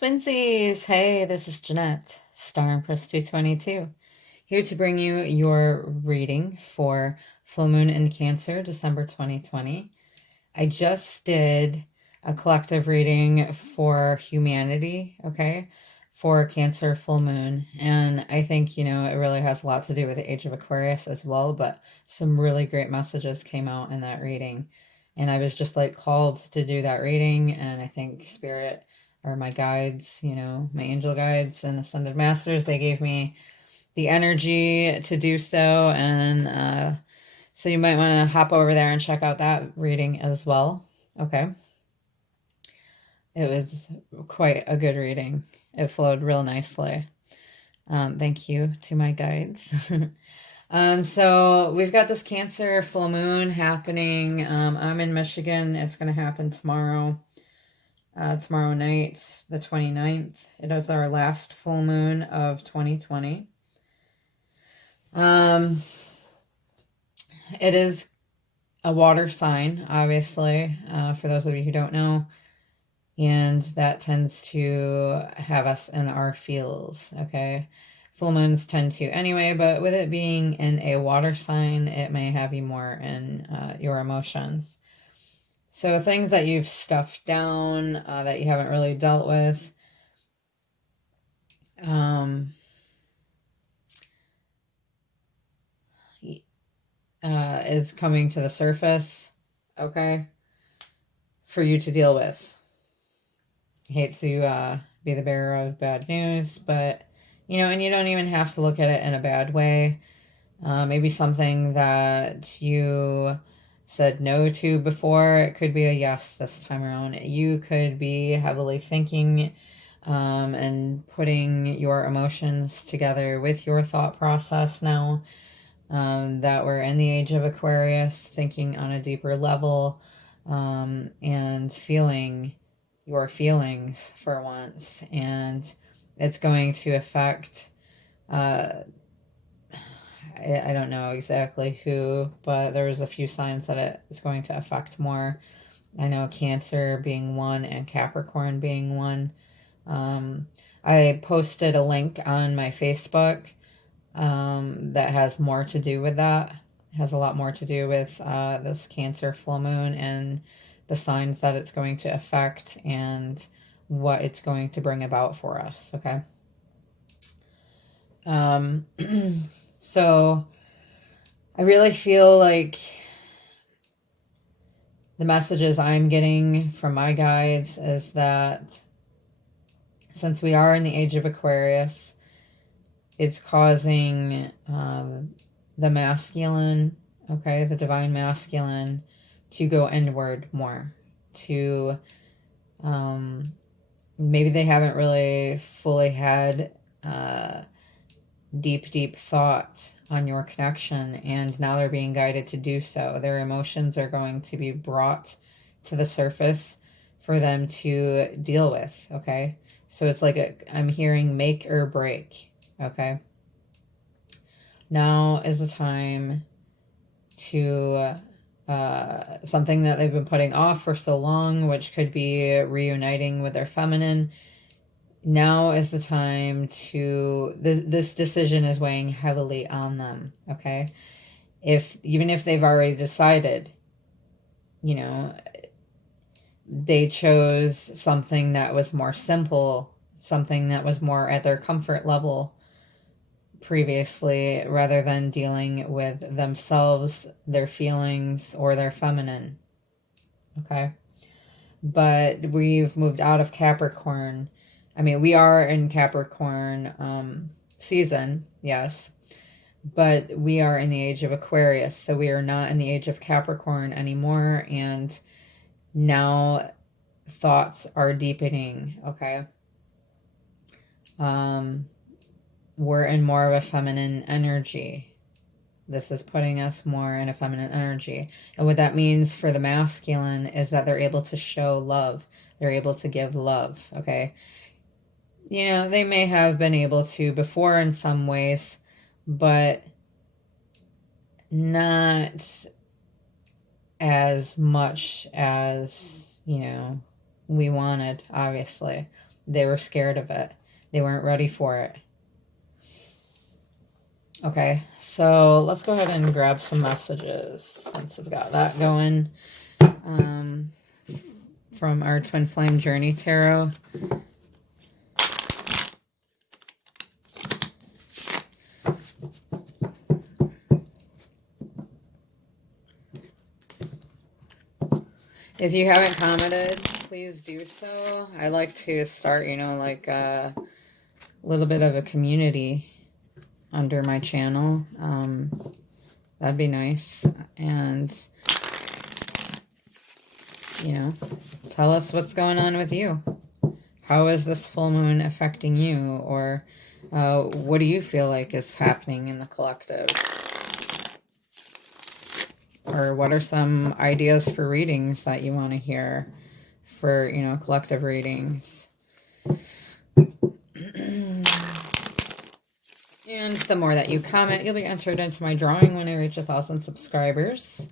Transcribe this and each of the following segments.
Twinsies! Hey, this is Jeanette, Star Empress 222, here to bring you your reading for Full Moon in Cancer, December 2020. I just did a collective reading for humanity, okay, for Cancer Full Moon. And I think, it really has a lot to do with the Age of Aquarius as well, but some really great messages came out in that reading. And I was just like called to do that reading, and I think Spirit or my guides, my angel guides and ascended masters, they gave me the energy to do so. And so you might want to hop over there and check out that reading as well. Okay. It was quite a good reading. It flowed real nicely. Thank you to my guides. So we've got this Cancer full moon happening. I'm in Michigan. It's going to happen tomorrow. Tomorrow night, the 29th. It is our last full moon of 2020. It is a water sign, obviously, for those of you who don't know. And that tends to have us in our feels, okay? Full moons tend to anyway, but with it being in a water sign, it may have you more in your emotions. So things that you've stuffed down, that you haven't really dealt with, is coming to the surface, okay, for you to deal with. I hate to be the bearer of bad news, but, and you don't even have to look at it in a bad way. Maybe something that you said no to before, it could be a yes this time around. You could be heavily thinking and putting your emotions together with your thought process now, that we're in the age of Aquarius, thinking on a deeper level, and feeling your feelings for once. And it's going to affect I don't know exactly who, but there's a few signs that it's going to affect more. I know Cancer being one and Capricorn being one. I posted a link on my Facebook that has more to do with that. It has a lot more to do with this Cancer full moon and the signs that it's going to affect and what it's going to bring about for us, okay? So I really feel like the messages I'm getting from my guides is that since we are in the age of Aquarius, it's causing the masculine, okay, the divine masculine, to go inward more, to maybe they haven't really fully had deep thought on your connection, and now they're being guided to do so. Their emotions are going to be brought to the surface for them to deal with, okay? So it's like I'm hearing make or break, okay? Now is the time to something that they've been putting off for so long, which could be reuniting with their feminine. Now is the time to, this decision is weighing heavily on them, okay? Even if they've already decided, they chose something that was more simple, something that was more at their comfort level previously, rather than dealing with themselves, their feelings, or their feminine, okay? But we've moved out of Capricorn. I mean, we are in Capricorn season, yes, but we are in the age of Aquarius, so we are not in the age of Capricorn anymore, and now thoughts are deepening, okay? We're in more of a feminine energy. This is putting us more in a feminine energy. And what that means for the masculine is that they're able to show love. They're able to give love, okay? They may have been able to before in some ways, but not as much as, we wanted, obviously. they were scared of it. They weren't ready for it. Okay, so let's go ahead and grab some messages since we've got that going. From our Twin Flame Journey Tarot. If you haven't commented, please do so. I like to start, like a little bit of a community under my channel. That'd be nice. And, tell us what's going on with you. How is this full moon affecting you? Or what do you feel like is happening in the collective? Or what are some ideas for readings that you want to hear for, collective readings? And the more that you comment, you'll be entered into my drawing when I reach 1,000 subscribers,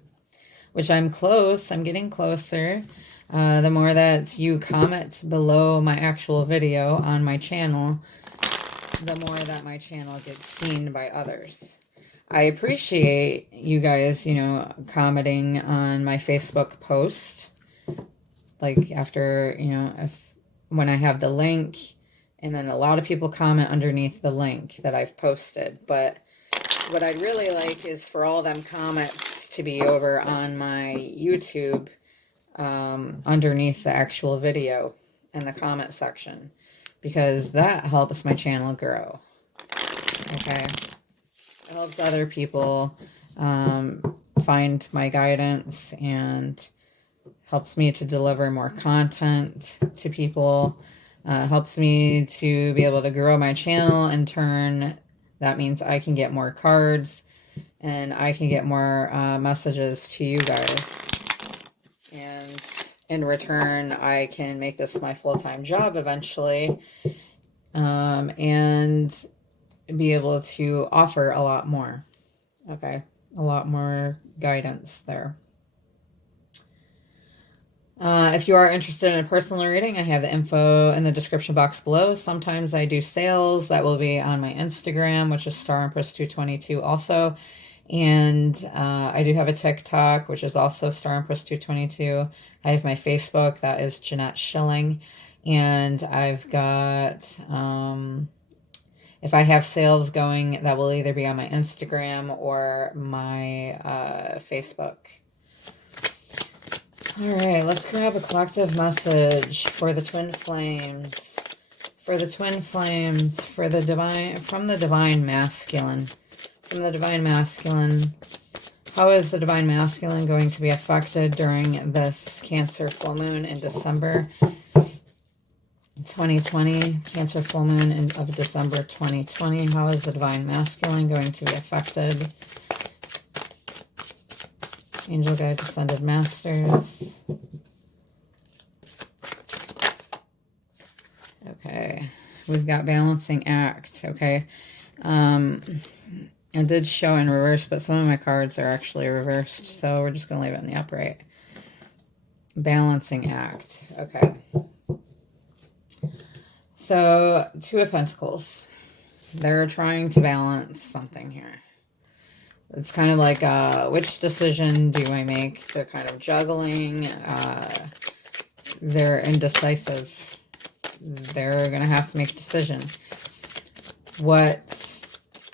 which I'm close. I'm getting closer. The more that you comment below my actual video on my channel, the more that my channel gets seen by others. I appreciate you guys, commenting on my Facebook post. Like after, when I have the link, and then a lot of people comment underneath the link that I've posted. But what I'd really like is for all them comments to be over on my YouTube, underneath the actual video in the comment section, because that helps my channel grow. Okay. It helps other people find my guidance and helps me to deliver more content to people. Helps me to be able to grow my channel. In turn, that means I can get more cards and I can get more messages to you guys. And in return, I can make this my full-time job eventually. And be able to offer a lot more. Okay, a lot more guidance there. If you are interested in a personal reading, I have the info in the description box below. Sometimes I do sales. That will be on my Instagram, which is StarEmpress222 also. And I do have a TikTok, which is also StarEmpress222. I have my Facebook, that is jennetteschilling. And I've got... if I have sales going, that will either be on my Instagram or my Facebook. All right, let's grab a collective message for the Twin Flames. For the Twin Flames, for the divine, from the Divine Masculine. From the Divine Masculine. How is the Divine Masculine going to be affected during this Cancer full moon in December 2020, Cancer full moon of December 2020. How is the Divine Masculine going to be affected? Angel Guides, Ascended Masters. Okay, we've got Balancing Act. Okay, it did show in reverse, but some of my cards are actually reversed, so we're just going to leave it in the upright. Balancing Act. Okay. So, Two of Pentacles. They're trying to balance something here. It's kind of like, which decision do I make? They're kind of juggling. They're indecisive. They're going to have to make a decision.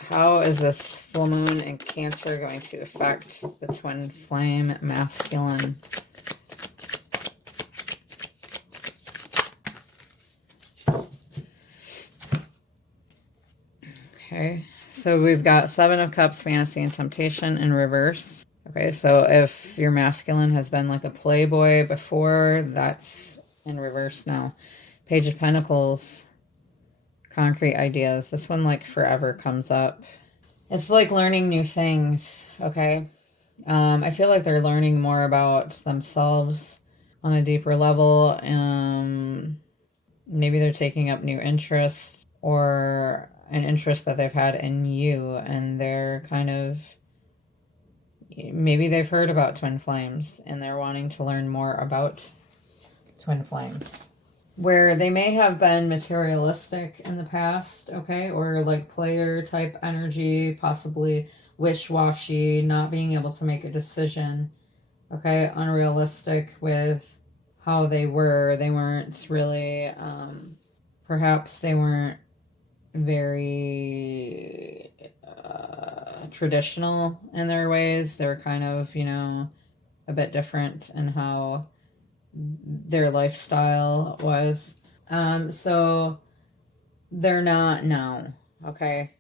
How is this full moon in Cancer going to affect the Twin Flame Masculine? Okay, so we've got Seven of Cups, Fantasy and Temptation in reverse. Okay, so if your masculine has been like a playboy before, that's in reverse now. Page of Pentacles, concrete ideas. This one like forever comes up. It's like learning new things, okay? I feel like they're learning more about themselves on a deeper level. Maybe they're taking up new interests or an interest that they've had in you, and they're kind of, maybe they've heard about twin flames and they're wanting to learn more about twin flames. where they may have been materialistic in the past, okay, or like player type energy, possibly wish-washy, not being able to make a decision, okay, unrealistic with how they were. They weren't really, perhaps they weren't very traditional in their ways. They were kind of, a bit different in how their lifestyle was. So they're not now, okay?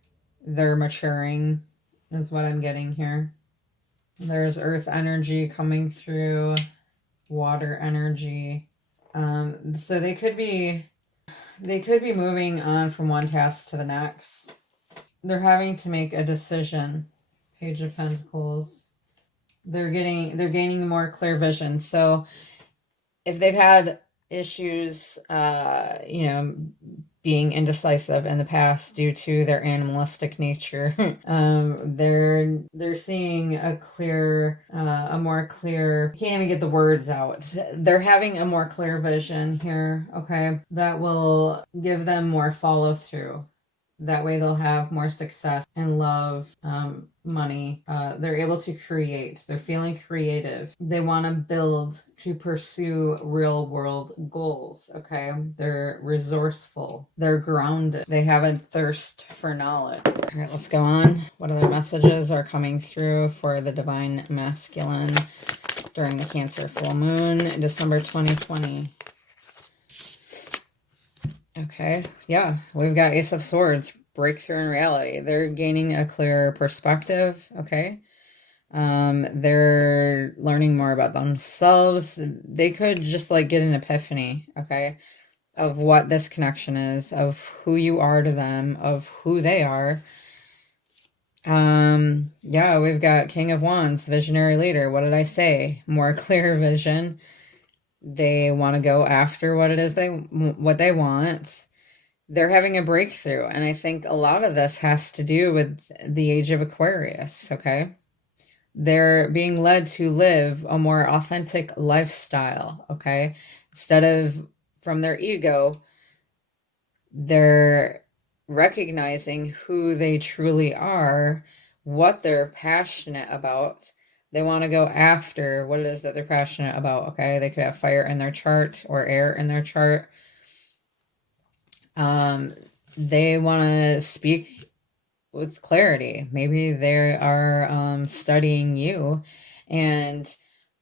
They're maturing, is what I'm getting here. There's earth energy coming through, water energy. So they could be moving on from one task to the next. They're having to make a decision. Page of Pentacles. They're gaining more clear vision. So if they've had issues, being indecisive in the past due to their animalistic nature, they're seeing a more clear. Can't even get the words out. They're having a more clear vision here. Okay, that will give them more follow through. That way they'll have more success in love, money. They're able to create. They're feeling creative. They want to build to pursue real world goals. Okay. They're resourceful. They're grounded. They have a thirst for knowledge. All right, let's go on. What other messages are coming through for the divine masculine during the Cancer full moon, December 2020? Okay, yeah, we've got Ace of Swords, breakthrough in reality. They're gaining a clearer perspective, okay? They're learning more about themselves. They could just like get an epiphany, okay, of what this connection is, of who you are to them, of who they are. Yeah, we've got King of Wands, visionary leader. What did I say? More clear vision. They want to go after what it is what they want. They're having a breakthrough. And I think a lot of this has to do with the age of Aquarius, okay? They're being led to live a more authentic lifestyle, okay? Instead of from their ego, they're recognizing who they truly are, what they're passionate about. They want to go after what it is that they're passionate about, okay? They could have fire in their chart or air in their chart. They want to speak with clarity. Maybe they are studying you and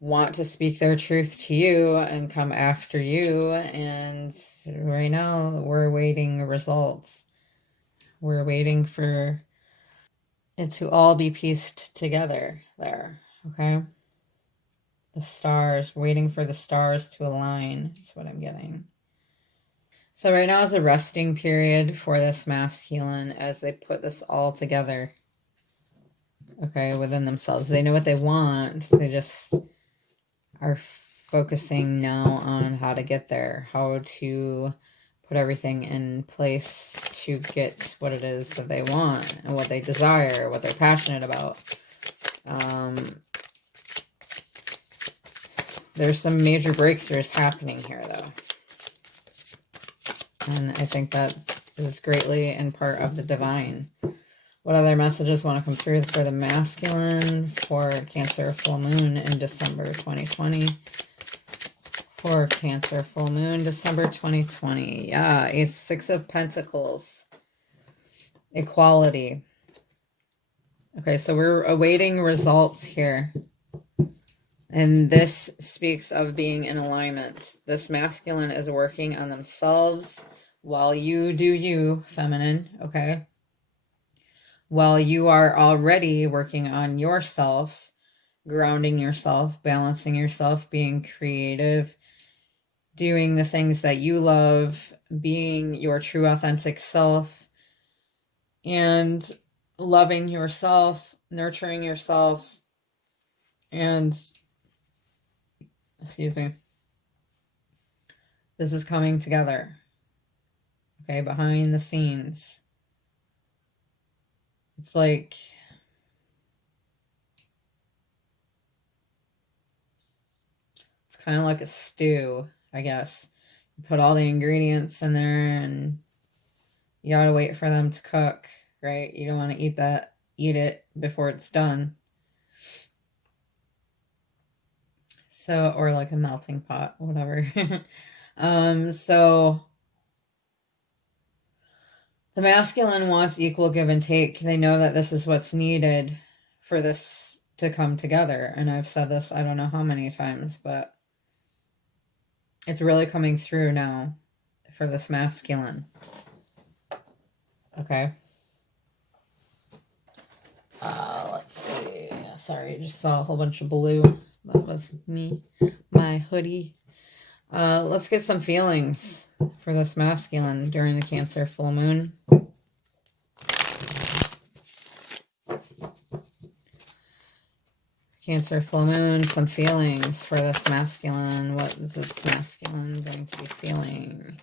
want to speak their truth to you and come after you. And right now we're waiting results. We're waiting for it to all be pieced together there. Okay. The stars, waiting for the stars to align is what I'm getting. So right now is a resting period for this masculine as they put this all together. Okay, within themselves. They know what they want. They just are focusing now on how to get there, how to put everything in place to get what it is that they want and what they desire, what they're passionate about. There's some major breakthroughs happening here, though. And I think that is greatly in part of the divine. What other messages want to come through for the masculine for Cancer full moon in December 2020? For Cancer full moon, December 2020. Yeah, a Six of Pentacles. Equality. Okay, so we're awaiting results here. And this speaks of being in alignment. This masculine is working on themselves while you do you, feminine, okay? While you are already working on yourself, grounding yourself, balancing yourself, being creative, doing the things that you love, being your true authentic self, and loving yourself, nurturing yourself, and, excuse me, this is coming together, okay, behind the scenes. It's like it's kind of like a stew, I guess. put all the ingredients in there and you gotta wait for them to cook, right? You don't want to eat it before it's done. So, or like a melting pot, whatever. So the masculine wants equal give and take. They know that this is what's needed for this to come together. And I've said this, I don't know how many times, but it's really coming through now for this masculine. Okay. Let's see. Sorry, I just saw a whole bunch of blue. That was me, my hoodie. Let's get some feelings for this masculine during the Cancer full moon. Cancer full moon, some feelings for this masculine. What is this masculine going to be feeling?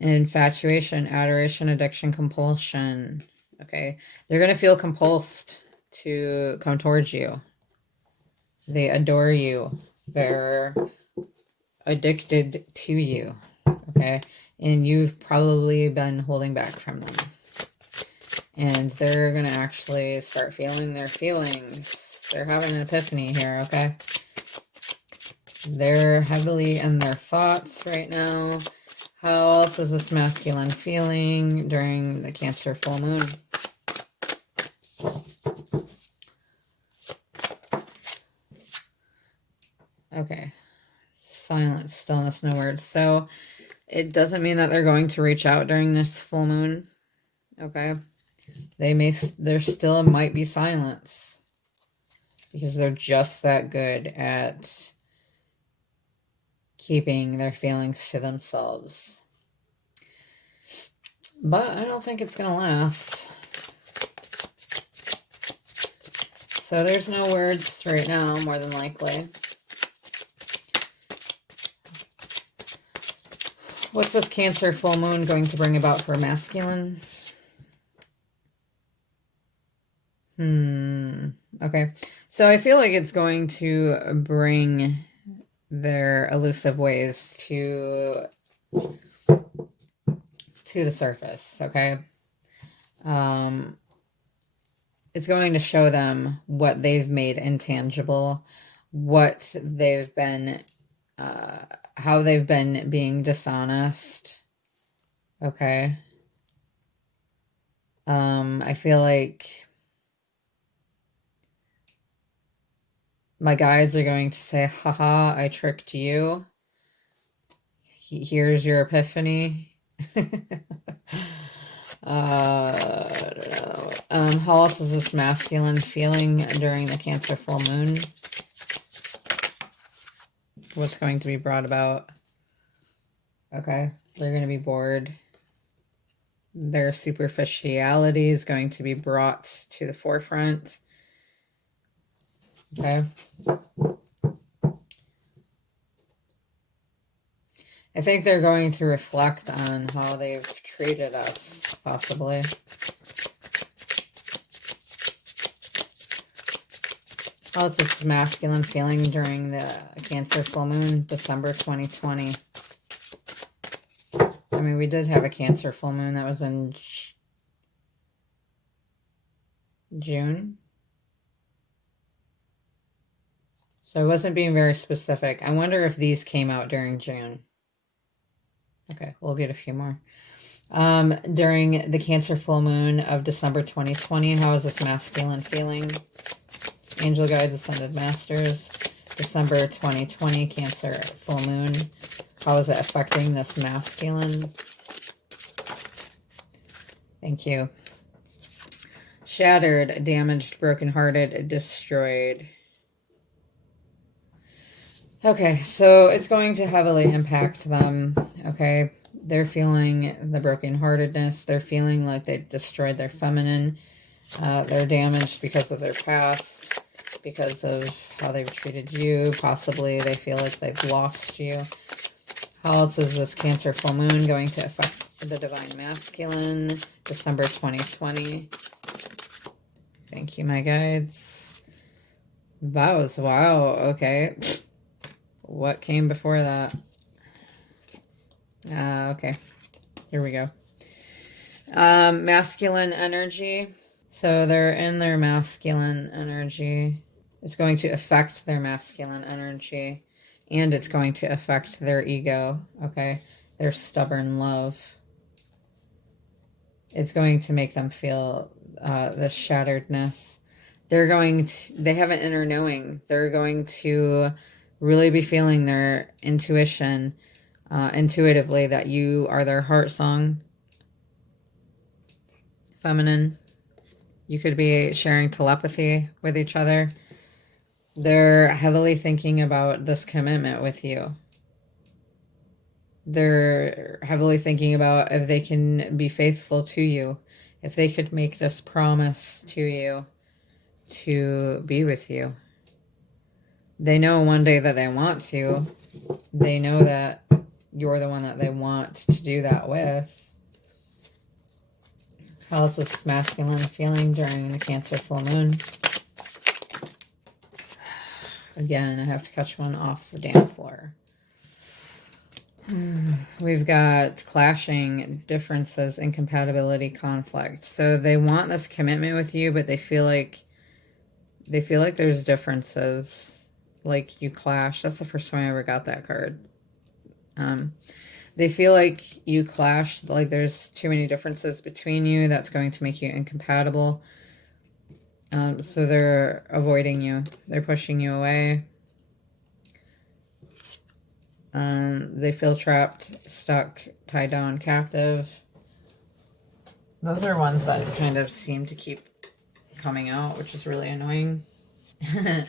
Infatuation, adoration, addiction, compulsion. Okay, they're going to feel compulsed to come towards you. They adore you. They're addicted to you. Okay, and you've probably been holding back from them. And they're going to actually start feeling their feelings. They're having an epiphany here, okay? They're heavily in their thoughts right now. How else is this masculine feeling during the Cancer full moon? Okay. Silence, stillness, no words. So it doesn't mean that they're going to reach out during this full moon. Okay. There still might be silence because they're just that good at keeping their feelings to themselves. But I don't think it's going to last. So there's no words right now, more than likely. What's this Cancer full moon going to bring about for masculine? Okay. So I feel like it's going to bring their elusive ways to the surface, okay? It's going to show them what they've made intangible, what they've been, how they've been being dishonest, okay? I feel like my guides are going to say, haha, I tricked you. Here's your epiphany. I don't know. How else is this masculine feeling during the Cancer full moon? What's going to be brought about? Okay, they're going to be bored. Their superficiality is going to be brought to the forefront. Okay. I think they're going to reflect on how they've treated us, possibly. How is this masculine feeling during the Cancer full moon, December 2020? I mean, we did have a Cancer full moon that was in June. So I wasn't being very specific. I wonder if these came out during June. Okay, we'll get a few more. During the Cancer full moon of December 2020, how is this masculine feeling? Angel guides, ascended masters, December 2020, Cancer full moon. How is it affecting this masculine? Thank you. Shattered, damaged, brokenhearted, destroyed. Okay, so it's going to heavily impact them, okay? They're feeling the brokenheartedness. They're feeling like they've destroyed their feminine. They're damaged because of their past, because of how they've treated you. Possibly they feel like they've lost you. How else is this Cancer full moon going to affect the divine masculine? December 2020. Thank you, my guides. Vows, wow, okay. What came before that? Okay, here we go. Masculine energy. So they're in their masculine energy. It's going to affect their masculine energy, and it's going to affect their ego, okay? Their stubborn love. It's going to make them feel the shatteredness. They have an inner knowing. They're going to really be feeling their intuition, intuitively, that you are their heart song. Feminine. You could be sharing telepathy with each other. They're heavily thinking about this commitment with you. They're heavily thinking about if they can be faithful to you, if they could make this promise to you to be with you. They know one day that they want to. They know that you're the one that they want to do that with. How is this masculine feeling during the Cancer full moon? Again, I have to catch one off the damn floor. We've got clashing, differences, incompatibility, conflict. So they want this commitment with you, but they feel like there's differences. Like you clash. That's the first time I ever got that card. They feel like you clash, like there's too many differences between you. That's going to make you incompatible. So they're avoiding you. They're pushing you away. They feel trapped, stuck, tied down, captive. Those are ones that kind of seem to keep coming out, which is really annoying. And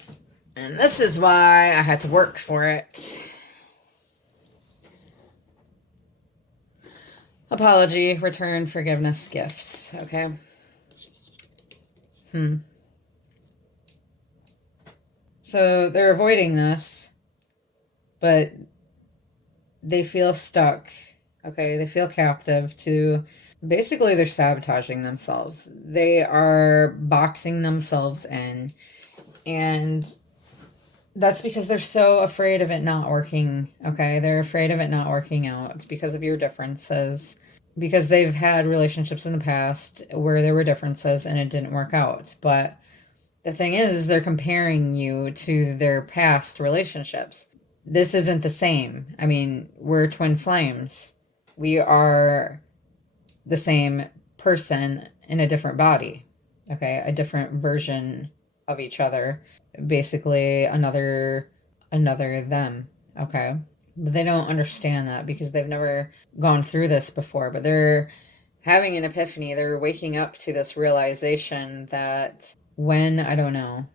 this is why I had to work for it. Apology, return, forgiveness, gifts. Okay. So they're avoiding this, but they feel stuck. Okay, they feel captive to... Basically, they're sabotaging themselves. They are boxing themselves in. And that's because they're so afraid of it not working. Okay, they're afraid of it not working out because of your differences. Because they've had relationships in the past where there were differences and it didn't work out. But the thing is they're comparing you to their past relationships. This isn't the same. I mean, we're twin flames. We are the same person in a different body. Okay, a different version of each other. Basically, another them. Okay, but they don't understand that because they've never gone through this before. But they're having an epiphany. They're waking up to this realization that I don't know.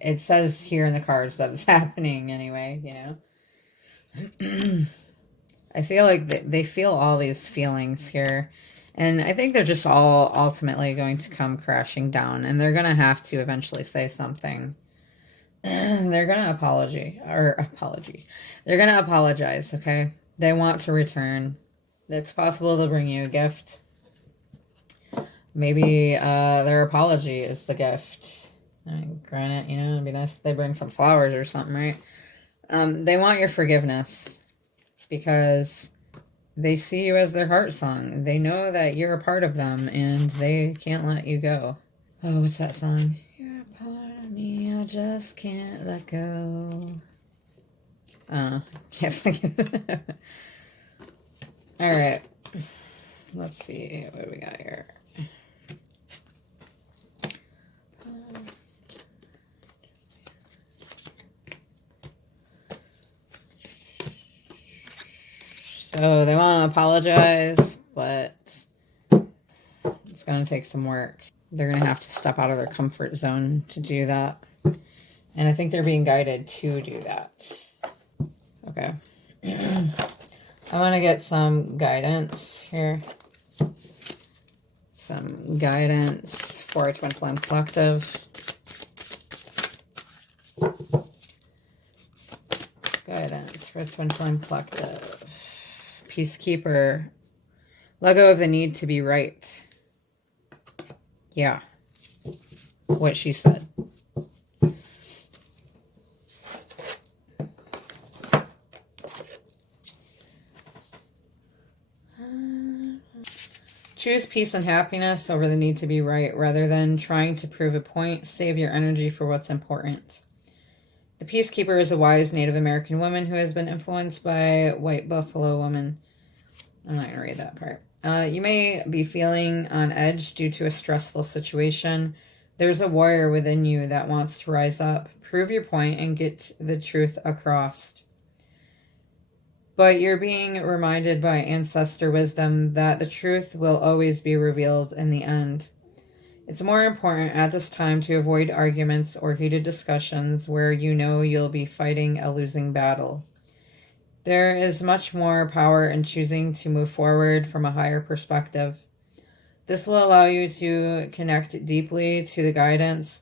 It says here in the cards that it's happening anyway, you know. I feel like they feel all these feelings here. And I think they're just all ultimately going to come crashing down. And they're going to have to eventually say something. They're going to apology. They're going to apologize, okay? They want to return. It's possible they'll bring you a gift. Maybe their apology is the gift. Granted, you know, it'd be nice if they bring some flowers or something, right? They want your forgiveness because they see you as their heart song. They know that you're a part of them and they can't let you go. Oh, what's that song? You're a part of me, I just can't let go. Can't think of it. All right. Let's see what do we got here. So they want to apologize, but it's going to take some work. They're going to have to step out of their comfort zone to do that. And I think they're being guided to do that. Okay. I want to get some guidance here. Some guidance for a Twin Flame Collective. Guidance for a Twin Flame Collective. Peacekeeper. Let go of the need to be right. Yeah. What she said. Choose peace and happiness over the need to be right, rather than trying to prove a point. Save your energy for what's important. The Peacekeeper is a wise Native American woman who has been influenced by white buffalo woman. I'm not going to read that part. You may be feeling on edge due to a stressful situation. There's a warrior within you that wants to rise up, prove your point, and get the truth across. But you're being reminded by ancestor wisdom that the truth will always be revealed in the end. It's more important at this time to avoid arguments or heated discussions where you know you'll be fighting a losing battle. There is much more power in choosing to move forward from a higher perspective. This will allow you to connect deeply to the guidance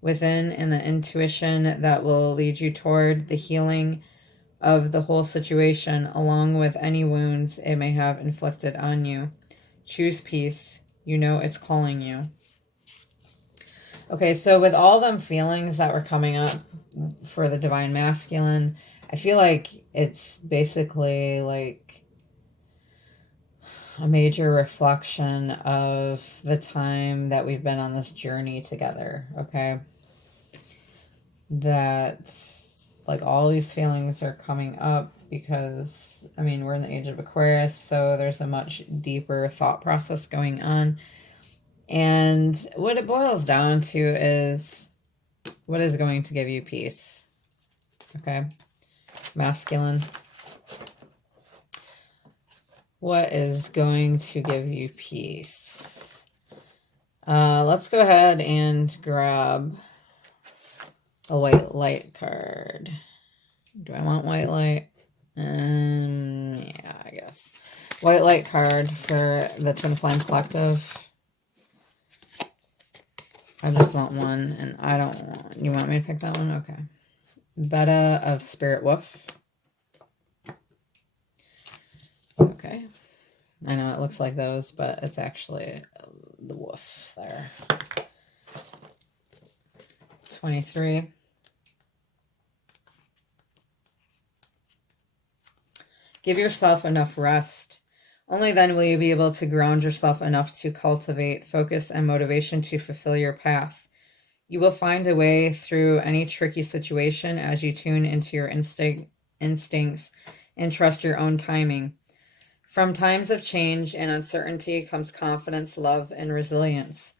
within and the intuition that will lead you toward the healing of the whole situation, along with any wounds it may have inflicted on you. Choose peace. You know it's calling you. Okay, so with all them feelings that were coming up for the Divine Masculine, I feel like it's basically like a major reflection of the time that we've been on this journey together, okay? That, like, all these feelings are coming up because, I mean, we're in the age of Aquarius, so there's a much deeper thought process going on. And what it boils down to is what is going to give you peace, okay? Masculine. What is going to give you peace? Let's go ahead and grab a white light card. Do I want white light? Yeah, I guess. White light card for the Twin Flame Collective. I just want one, and I don't want... You want me to pick that one? Okay. Beta of Spirit Wolf. Okay. I know it looks like those, but it's actually the wolf there. 23. Give yourself enough rest. Only then will you be able to ground yourself enough to cultivate focus and motivation to fulfill your path. You will find a way through any tricky situation as you tune into your instincts and trust your own timing. From times of change and uncertainty comes confidence, love, and resilience.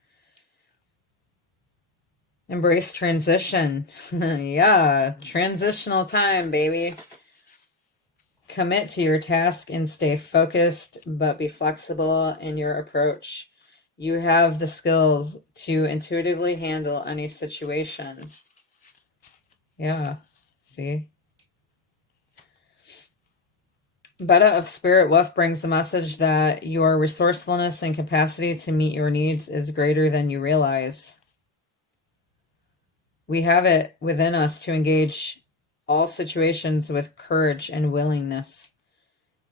Embrace transition. Yeah, transitional time, baby. Commit to your task and stay focused, but be flexible in your approach. You have the skills to intuitively handle any situation. Yeah, see? Beta of Spirit Wolf brings the message that your resourcefulness and capacity to meet your needs is greater than you realize. We have it within us to engage all situations with courage and willingness.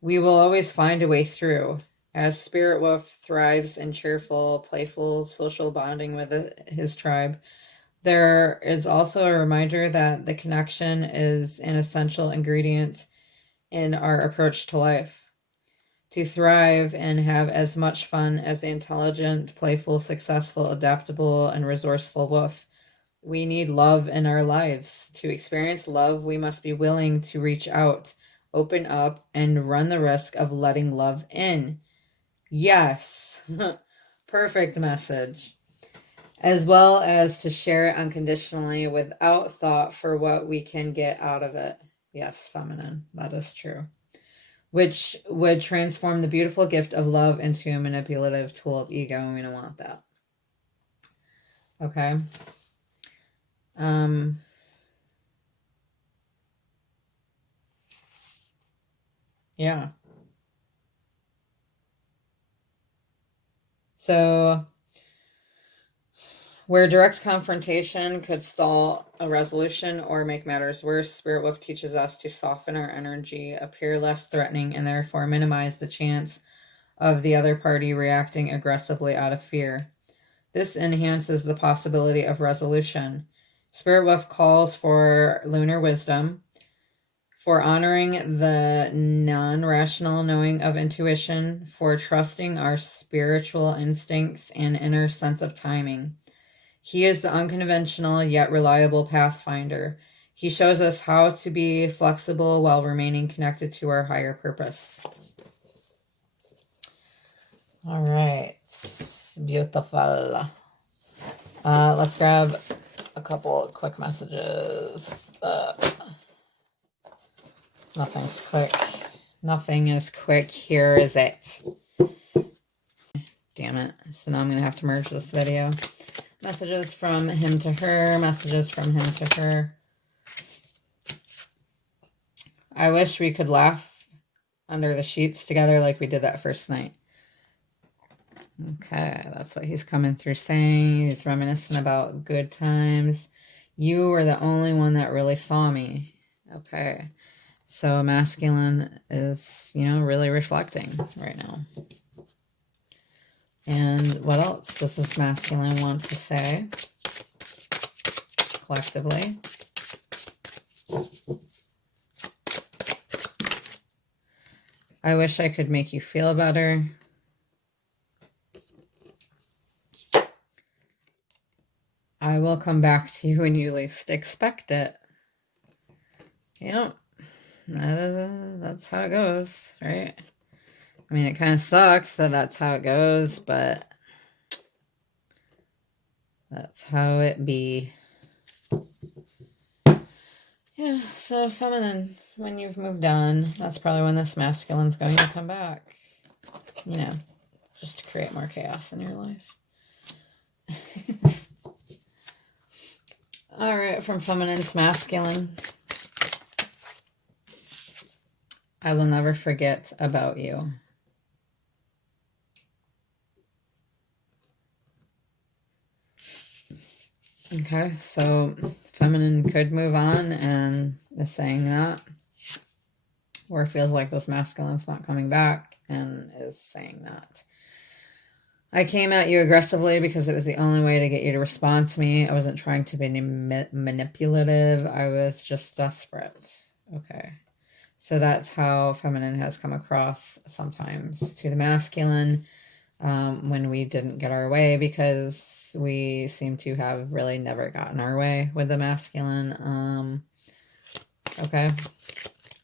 We will always find a way through. As Spirit Wolf thrives in cheerful, playful, social bonding with his tribe, there is also a reminder that the connection is an essential ingredient in our approach to life. To thrive and have as much fun as the intelligent, playful, successful, adaptable, and resourceful wolf, we need love in our lives. To experience love, we must be willing to reach out, open up, and run the risk of letting love in. Yes. Perfect message. As well as to share it unconditionally without thought for what we can get out of it. Yes, feminine. That is true. Which would transform the beautiful gift of love into a manipulative tool of ego, and we don't want that. Okay. Yeah. So, where direct confrontation could stall a resolution or make matters worse, Spirit Wolf teaches us to soften our energy, appear less threatening, and therefore minimize the chance of the other party reacting aggressively out of fear. This enhances the possibility of resolution. Spirit Wolf calls for lunar wisdom, for honoring the non-rational knowing of intuition, for trusting our spiritual instincts and inner sense of timing. He is the unconventional yet reliable pathfinder. He shows us how to be flexible while remaining connected to our higher purpose. All right. Beautiful. Let's grab a couple quick messages. Nothing's quick. Nothing is quick. Here is it. Damn it. So now I'm going to have to merge this video. Messages from him to her. Messages from him to her. I wish we could laugh under the sheets together like we did that first night. Okay, that's what he's coming through saying. He's reminiscing about good times. You were the only one that really saw me. Okay. So masculine is, really reflecting right now. And what else does this masculine want to say collectively? I wish I could make you feel better. I will come back to you when you least expect it. That's how it goes, right? I mean, it kind of sucks that that's how it goes, but that's how it be. Yeah, so feminine, when you've moved on, that's probably when this masculine's going to come back. Just to create more chaos in your life. All right, from feminine to masculine. I will never forget about you. Okay, so feminine could move on and is saying that. Or feels like this masculine's not coming back and is saying that. I came at you aggressively because it was the only way to get you to respond to me. I wasn't trying to be manipulative. I was just desperate. Okay. So that's how feminine has come across sometimes to the masculine when we didn't get our way, because we seem to have really never gotten our way with the masculine. Okay.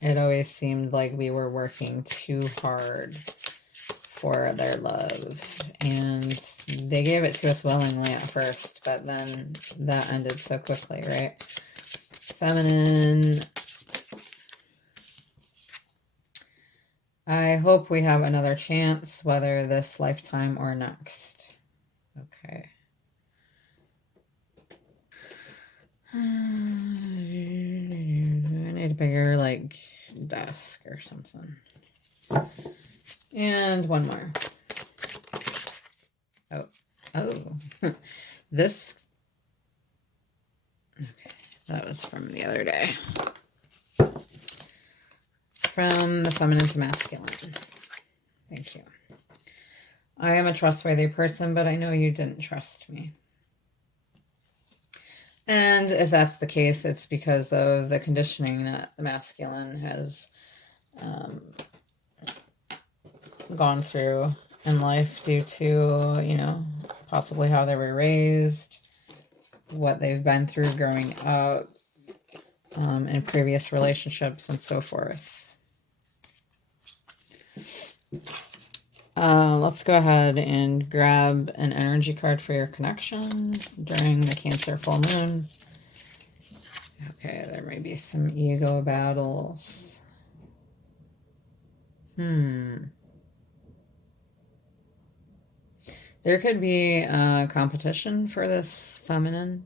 It always seemed like we were working too hard for their love, and they gave it to us willingly at first, but then that ended so quickly, right? Feminine. I hope we have another chance, whether this lifetime or next. Okay. I need a bigger, desk or something. And one more. Oh. This. Okay, that was from the other day. From the feminine to masculine. Thank you. I am a trustworthy person, but I know you didn't trust me. And if that's the case, it's because of the conditioning that the masculine has gone through in life due to, possibly how they were raised, what they've been through growing up, in previous relationships, and so forth. Let's go ahead and grab an energy card for your connection during the Cancer full moon. Okay, there may be some ego battles. There could be a competition for this feminine.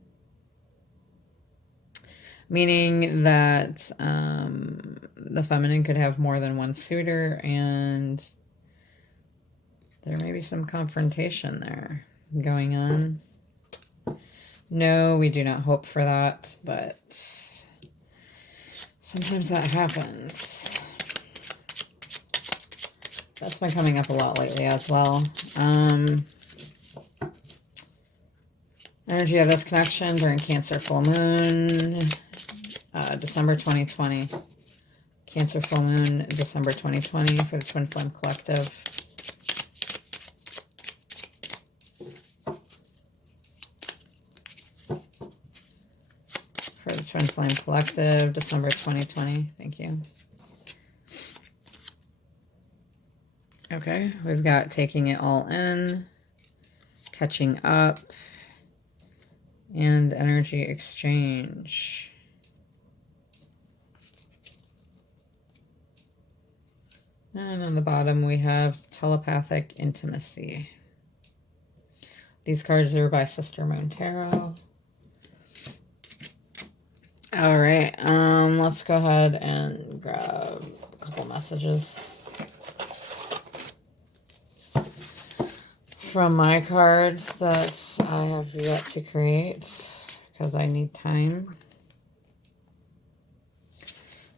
Meaning that the feminine could have more than one suitor, and there may be some confrontation there going on. No, we do not hope for that, but sometimes that happens. That's been coming up a lot lately as well. Energy of this connection during Cancer full moon, December 2020. Cancer full moon, December 2020 for the Twin Flame Collective. For the Twin Flame Collective, December 2020. Thank you. Okay, we've got taking it all in, catching up, and energy exchange. And on the bottom we have telepathic intimacy. These cards are by Sister Moon Tarot. All right, let's go ahead and grab a couple messages from my cards that I have yet to create because I need time.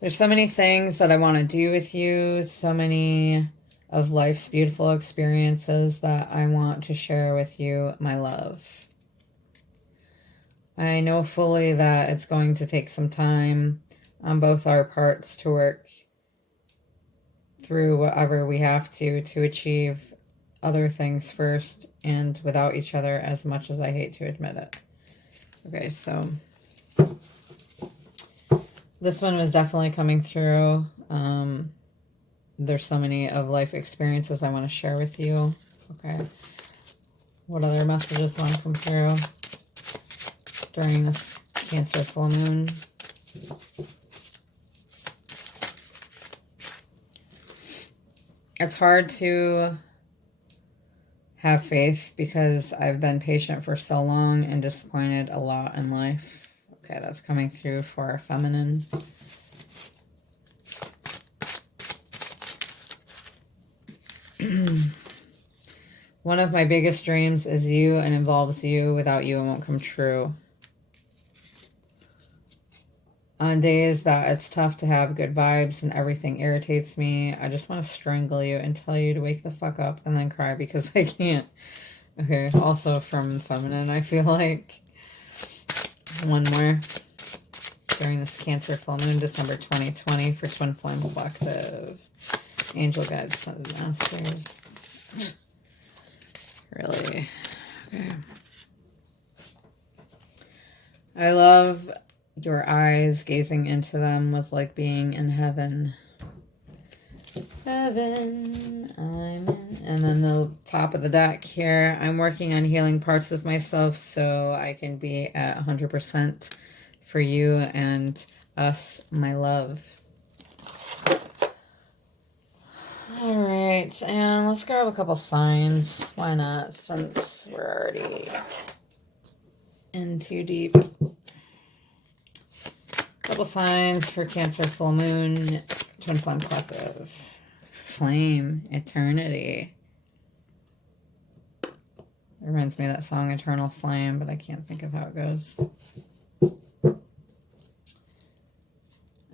There's so many things that I want to do with you, so many of life's beautiful experiences that I want to share with you, my love. I know fully that it's going to take some time on both our parts to work through whatever we have to achieve other things first, and without each other, as much as I hate to admit it. Okay, so this one was definitely coming through. There's so many of life experiences I want to share with you. Okay. What other messages want to come through during this Cancer full moon? It's hard to have faith because I've been patient for so long and disappointed a lot in life. Okay, that's coming through for our feminine. One of my biggest dreams is you and involves you. Without you, it won't come true. On days that it's tough to have good vibes and everything irritates me, I just want to strangle you and tell you to wake the fuck up and then cry because I can't. Okay, also from feminine, I feel like. One more. During this Cancer full moon, December 2020 for Twin Flame Collective. Angel guides, Sons and Masters. Really? Okay. I love your eyes. Gazing into them was like being in heaven. Heaven, I'm in. And then the top of the deck here, I'm working on healing parts of myself so I can be at 100% for you and us, my love. All right, and let's grab a couple signs. Why not, since we're already in too deep. Couple signs for Cancer full moon, Twin Flame Collective. Flame, eternity. It reminds me of that song, Eternal Flame, but I can't think of how it goes.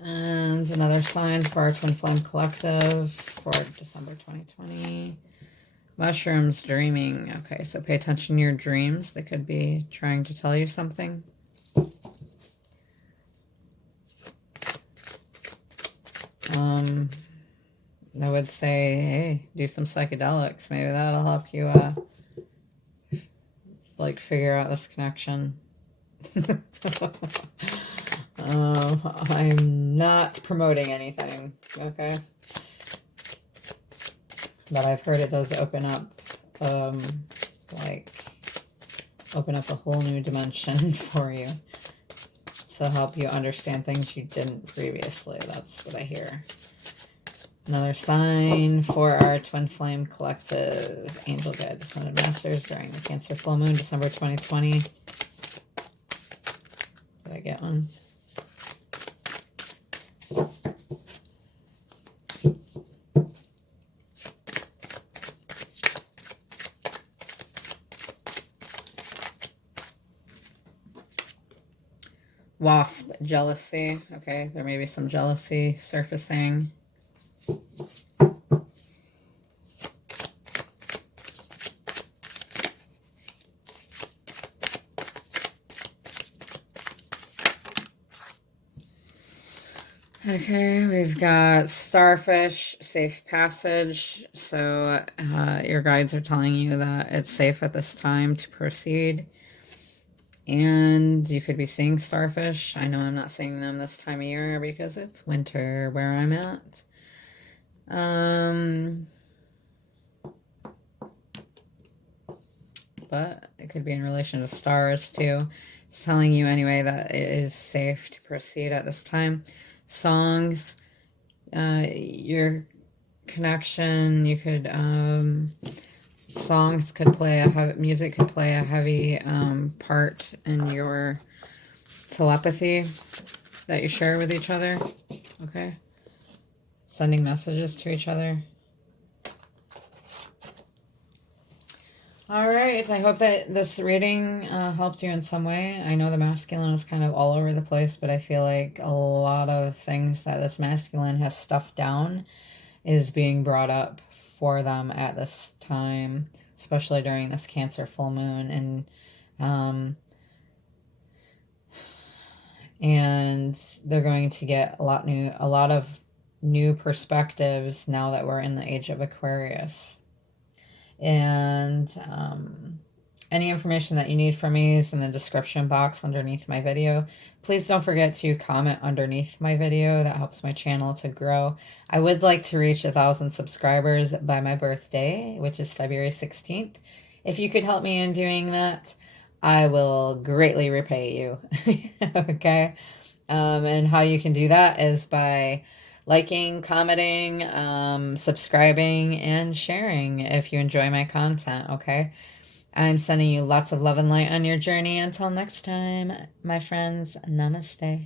And another sign for our Twin Flame Collective for December 2020. Mushrooms, dreaming. Okay, so pay attention to your dreams. They could be trying to tell you something. I would say, hey, do some psychedelics. Maybe that'll help you, like, figure out this connection. I'm not promoting anything, okay? But I've heard it does open up, open up a whole new dimension for you to help you understand things you didn't previously. That's what I hear. Another sign for our Twin Flame Collective. Angel guides, Sons and Masters during the Cancer full moon, December 2020. Did I get one? Wasp, jealousy. Okay, there may be some jealousy surfacing. Okay, we've got starfish, safe passage. So your guides are telling you that it's safe at this time to proceed. And you could be seeing starfish. I know I'm not seeing them this time of year because it's winter where I'm at. But it could be in relation to stars too. It's telling you anyway that it is safe to proceed at this time. Songs, your connection, you could, songs could play music could play a heavy part in your telepathy that you share with each other. Okay, sending messages to each other. All right, I hope that this reading helped you in some way. I know the masculine is kind of all over the place, but I feel like a lot of things that this masculine has stuffed down is being brought up for them at this time, especially during this Cancer full moon. And they're going to get a lot of new perspectives now that we're in the age of Aquarius. And any information that you need from me is in the description box underneath my video. Please don't forget to comment underneath my video. That helps my channel to grow. I would like to reach 1,000 subscribers by my birthday, which is February 16th. If you could help me in doing that, I will greatly repay you. Okay? And how you can do that is by liking, commenting, subscribing, and sharing if you enjoy my content, okay? I'm sending you lots of love and light on your journey. Until next time, my friends, namaste.